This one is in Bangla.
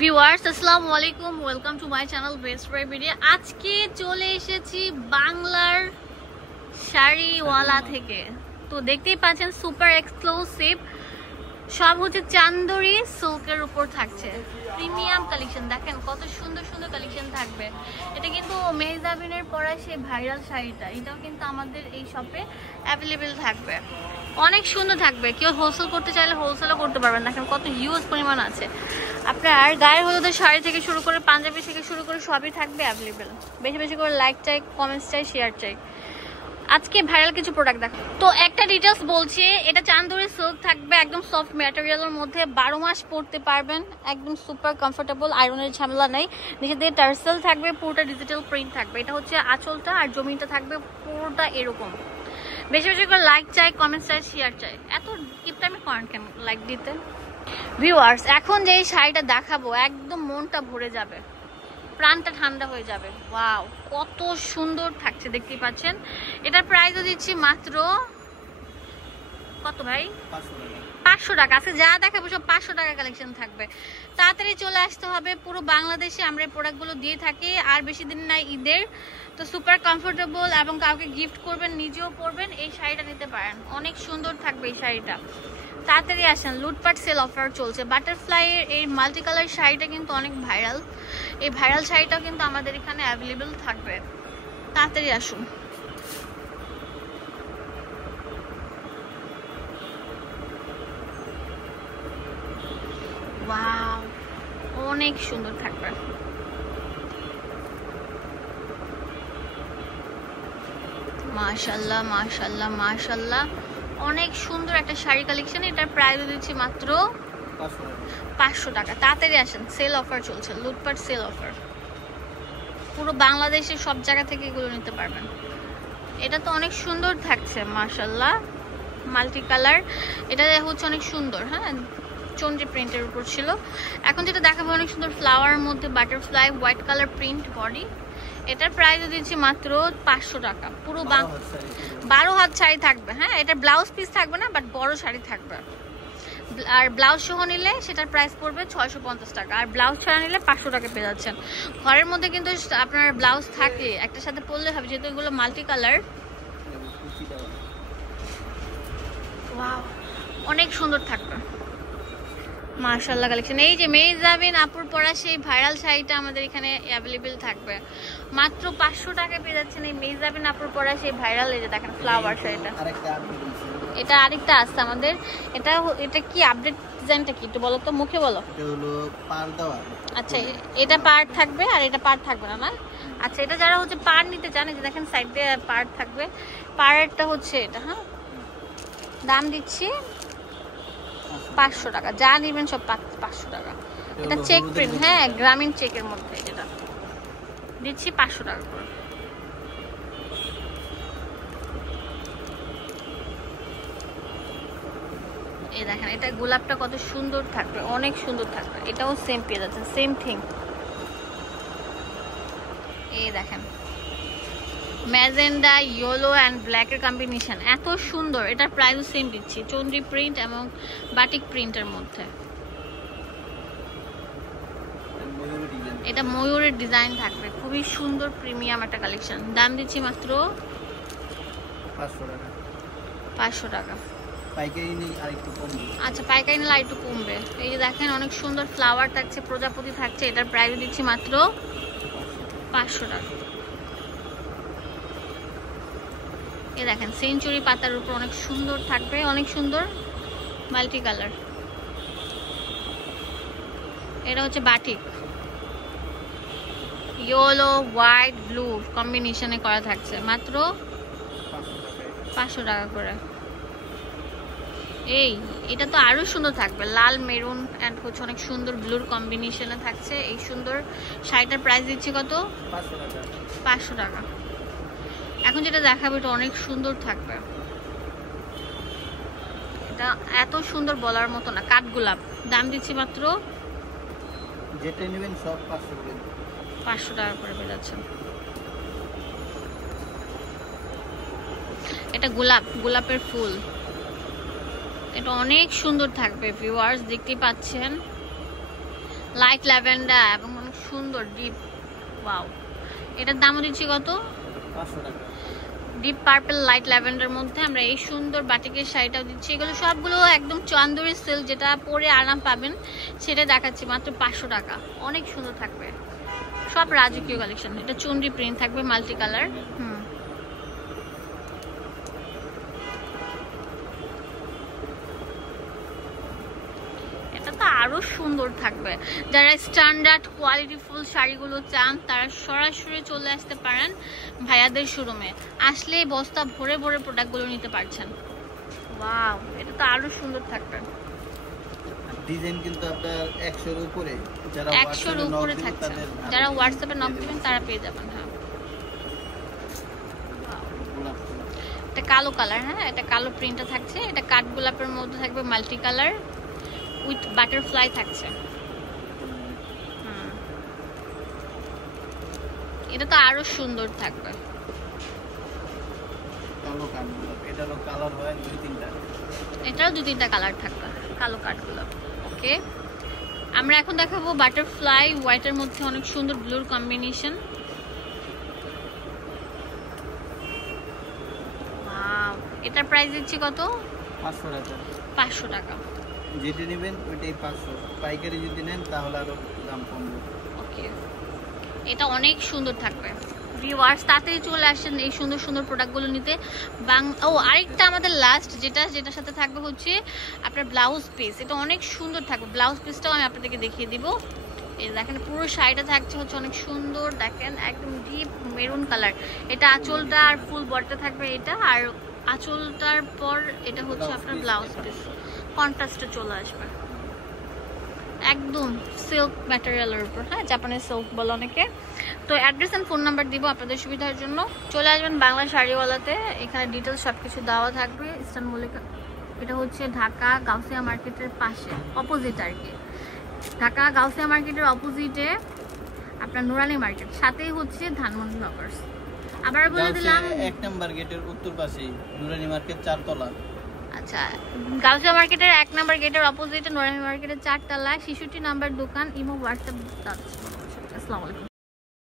ভিউয়ার্স আসসালামু আলাইকুম, welcome to my channel best by video. আজকে চলে এসেছি বাংলার শাড়িওয়ালা থেকে। তো দেখতেই পাচ্ছেন সুপার এক্সক্লুসিভ, সব হচ্ছে চান্দরি সিল্কের উপর থাকছে প্রিমিয়াম কালেকশন। দেখেন কত সুন্দর সুন্দর কালেকশন থাকবে। এটা কিন্তু মেহজাবিনের পরা সেই ভাইরাল শাড়িটা, এটাও কিন্তু আমাদের এই শপে অ্যাভেলেবেল থাকবে। অনেক সুন্দর থাকবে, কেউ হোলসেল করতে চাইলে হোলসেলও করতে পারবেন। দেখেন কত হিউজ পরিমাণ আছে। আপনার গায়ের হলুদের শাড়ি থেকে শুরু করে পাঞ্জাবি থেকে শুরু করে সবই থাকবে অ্যাভেলেবেল। বেশি বেশি করে লাইক চাই, কমেন্টস চাই, শেয়ার চাই। আজকে ভাইরাল কিছু প্রোডাক্ট দেখো। তো একটা ডিটেলস বলছি, এটা চান্দরি সিল্ক থাকবে, একদম সফট ম্যাটেরিয়ালের মধ্যে, 12 মাস পরতে পারবেন, একদম সুপার কমফোর্টেবল, আয়রনের ঝামেলা নেই। নিচে দিয়ে টার্সেল থাকবে, পুরোটা ডিজিটাল প্রিন্ট থাকবে। এটা হচ্ছে আঁচলটা, আর জমিনটা থাকবে পুরোটা এরকম। বেশি বেশি করে লাইক চাই, কমেন্টস চাই, শেয়ার চাই। এত কিপটামি করেন কেন লাইক দিতে? ভিউয়ার্স, এখন যে শাড়িটা দেখাবো একদম মনটা ভরে যাবে, প্রাণটা ঠান্ডা হয়ে যাবে। ওয়াও, কত সুন্দর থাকছে দেখতেই পাচ্ছেন। এটার প্রাইসও দিচ্ছি মাত্র কত ভাই? 500 টাকা। আজকে যা দেখাবো সব 500 টাকা কালেকশন থাকবে। তাড়াতাড়ি চলে আসতে হবে। পুরো বাংলাদেশে আমরা এই প্রোডাক্টগুলো দিয়ে থাকি, আর বেশি দিন নাই ঈদের। তো সুপার কমফোর্টেবল, এবং কাউকে গিফট করবেন, নিজেও পরবেন, এই শাড়িটা নিতে পারেন। অনেক সুন্দর থাকবে এই শাড়িটা। তাড়াতাড়ি আসেন, লুটপাট সেল অফার চলছে। বাটারফ্লাই এর এই মাল্টি কালার শাড়িটা কিন্তু অনেক ভাইরাল। এই ভাইরাল শাড়িটাও কিন্তু আমাদের এখানে অ্যাভেলেবেল থাকবে। তাড়াতাড়ি আসুন। ওয়াও, অনেক সুন্দর থাকবে। মাশাআল্লাহ মাশাআল্লাহ মাশাআল্লাহ, অনেক সুন্দর একটা শাড়ি কালেকশন। এটার প্রাইস দিচ্ছি মাত্র 500 টাকা। তাড়াতাড়ি আসেন, সেল অফার চলছে, লুটপাট সেল অফার। পুরো বাংলাদেশের সব জায়গা থেকে এগুলো নিতে পারবেন। এটা তো অনেক সুন্দর থাকছে মাশাআল্লাহ, মাল্টি কালার। এটা হচ্ছে অনেক সুন্দর, হ্যাঁ, চন্দ্রি প্রিন্টের উপর ছিল। এখন যেটা দেখাবো অনেক সুন্দর ফ্লাওয়ারের মধ্যে butterfly, white colour print body. এটার প্রাইস দিচ্ছি মাত্র 500 টাকা। পুরো 12 হাত শাড়ি থাকবে, হ্যাঁ। এটা ব্লাউজ পিস থাকবে না, বাট বড় শাড়ি থাকবে। আর ব্লাউজ সহ নিলে সেটার প্রাইস পড়বে 650 টাকা, আর ব্লাউজ ছাড়া নিলে 500 টাকা পেয়ে যাচ্ছেন। ঘরের মধ্যে কিন্তু আপনার ব্লাউজ থাকে, একটা সাথে পরলে হবে, যেহেতু এগুলো মাল্টি কালার। ওয়াও, অনেক সুন্দর থাকবে মাশাআল্লাহ কালেকশন। এই যে মেহজাবিন আপুর পরা সেই ভাইরাল শাড়িটা আমাদের এখানে অ্যাভেলেবেল থাকবে মাত্র 500 টাকায় পেয়ে যাচ্ছেন। এই মেহজাবিন আপুর পরা সেই ভাইরাল, এই যে দেখেন ফ্লাওয়ার শাড়িটা। এটা আরেকটা আছে আমাদের। এটা কি আপডেট ডিজাইনটা কি একটু বলো তো, মুখে বলো। এটা হলো পার দেওয়া। আচ্ছা, এটা পার্ট থাকবে আর এটা পার্ট থাকবে না, না? আচ্ছা, এটা যারা হচ্ছে পার্ট নিতে চান, এই যে দেখেন সাইড দিয়ে পার্ট থাকবে। পার্টটা হচ্ছে এটা, হ্যাঁ। দাম দিচ্ছি 500 টাকা। যা নেবেন সব 500 টাকা। এটা চেক প্রিন্ট, হ্যাঁ, গ্রামীণ চেকের মধ্যে। যেটা দিচ্ছি 500 টাকা করে। এই দেখেন, এটা গোলাপটা কত সুন্দর থাকবে, অনেক সুন্দর থাকবে। এটাও সেম পেয়ে যাচ্ছে, সেম থিং। এই দেখেন ম্যাজেন্ডা, ইয়েলো অ্যান্ড ব্ল্যাকের কম্বিনেশন, এত সুন্দর। এটার প্রাইসও সেম দিচ্ছি, চন্দ্রি প্রিন্ট এবং বাটিক প্রিন্টের মধ্যে। এটা ময়ূরের ডিজাইন থাকবে, খুবই সুন্দর প্রিমিয়াম একটা কালেকশন। দাম দিচ্ছি মাত্র 500 টাকা। পাইকারি নিলে আরেকটু কমবে। আচ্ছা, পাইকারি নিলে আরেকটু কমবে। এই যে দেখেন অনেক সুন্দর ফ্লাওয়ার থাকছে, প্রজাপতি থাকছে। এটার প্রাইস দিচ্ছি মাত্র 500 টাকা। এই দেখেন সেঞ্চুরি পাতার উপর অনেক সুন্দর থাকবে, অনেক সুন্দর মাল্টি কালার। এটা হচ্ছে বাটিক, ইয়েলো হোয়াইট ব্লু কম্বিনেশনে করা থাকছে, মাত্র 500 টাকা করে। এটা তো আরো সুন্দর থাকবে, লাল মেরুন এন্ড হচ্ছে অনেক সুন্দর ব্লুর কম্বিনেশনে থাকছে এই সুন্দর শাড়িটার প্রাইস দিচ্ছি কত? 500 টাকা। এখন যেটা দেখাবো এটা অনেক সুন্দর থাকবে। এটা এত সুন্দর বলার মতো না, কাঠগোলাপ। দাম দিচ্ছি মাত্র, যেটা নেবেন সব 500 টাকা করে পেয়ে যাচ্ছেন। এটা গোলাপের ফুল, এটা অনেক সুন্দর থাকবে ভিউয়ার্স, দেখতেই পাচ্ছেন। লাইট ল্যাভেন্ডার এবং অনেক সুন্দর ডিপ। ওয়াও, এটার দামও দিচ্ছি কত? 500 টাকা। ডিপ পার্পল লাইট ল্যাভেন্ডার মধ্যে আমরা এই সুন্দর বাটিকের শাড়িটাও দিচ্ছি। এগুলো সবগুলো একদম চান্দুরি সিল্ক, যেটা পরে আরাম পাবেন সেটা দেখাচ্ছি, মাত্র 500 টাকা। অনেক সুন্দর থাকবে, সব রাজকীয় কালেকশন। এটা চুনরি প্রিন্ট থাকবে, মাল্টি কালার। এটা তো আরো সুন্দর থাকবে। যারা স্ট্যান্ডার্ড কোয়ালিটিফুল শাড়িগুলো চান তারা সরাসরি চলে আসতে পারেন ভাইয়াদের শোরুমে। আসলে বস্তা ভরে ভরে প্রোডাক্টগুলো নিতে পারছেন। ওয়াও, এটা তো আরো সুন্দর থাকবে। ডিজাইন কিন্তু আপনার 100 এর উপরে, যারা 100 এর উপরে থাকছে। যারা হোয়াটসঅ্যাপে নক দিবেন তারা পেয়ে যাবেন। হ্যাঁ, এটা কালো কালার। হ্যাঁ, এটা কালো প্রিন্টটা থাকছে। এটা কাঠ গোলাপের মধ্যে থাকবে, মাল্টি কালার উইথ বাটারফ্লাই থাকছে। এটা তো আরো সুন্দর থাকবে। কালো কাঠ গোলাপ, এটারও কালার হয় 2-3টা। এটারও 2-3টা কালার থাকবে, কালো কাঠ গোলাপ। ওকে, আমরা এখন দেখাবো বাটারফ্লাই হোয়াইটের মধ্যে অনেক সুন্দর ব্লুর কম্বিনেশন। ওয়াও, এটার প্রাইস দিচ্ছি কত? 500 টাকা। 500 টাকা। যেটা নেবেন ওইটাই 500, পাইকারি যদি নেন তাহলে আরো দাম কমবে। ওকে, এটা অনেক সুন্দর থাকবে। ভিউয়ার্স, তাতেই চলে আসেন এই সুন্দর সুন্দর প্রোডাক্টগুলো নিতে। আরেকটা আমাদের লাস্ট যেটার সাথে থাকবে হচ্ছে আপনার ব্লাউজ পিস। এটা অনেক সুন্দর থাকবে। ব্লাউজ পিসটাও আমি আপনাদেরকে দেখিয়ে দিব। এই দেখেন, পুরো শাড়িটা থাকছে হচ্ছে অনেক সুন্দর। দেখেন, একদম ডিপ মেরুন কালার। এটা আঁচলটা আর ফুল বডিটা থাকবে এটা, আর আঁচলটার পর এটা হচ্ছে আপনার ব্লাউজ পিস। কন্ট্রাস্টে চলে আসবে, একদম সিল্ক ম্যাটেরিয়ালের উপর। হ্যাঁ, জাপানের সিল্ক বলে অনেকে। তো অ্যাড্রেস এন্ড ফোন নাম্বার দিব আপনাদের সুবিধার জন্য। চলে আসবেন বাংলা শাড়িওয়ালাতে, এখানে ডিটেলস সবকিছু দেওয়া থাকবে। ইস্টার্ন মল্লিকা, এটা হচ্ছে ঢাকা গাউসিয়া মার্কেটের পাশে, অপোজিট আর কি। ঢাকা গাউসিয়া মার্কেটের অপোজিটে আপনার নুরানি মার্কেট, সাথেই হচ্ছে ধানমন্ডি নগরস। আবার বলে দিলাম, 1 নম্বর গেটের উত্তর পাশেই নুরানি মার্কেট 4 তলা। আচ্ছা, গাউসিয়া মার্কেটের 1 নম্বর গেটের অপোজিটে নুরানি মার্কেটের 4 তলায় 66 নাম্বার দোকান। Imo WhatsApp. আসসালামু আলাইকুম।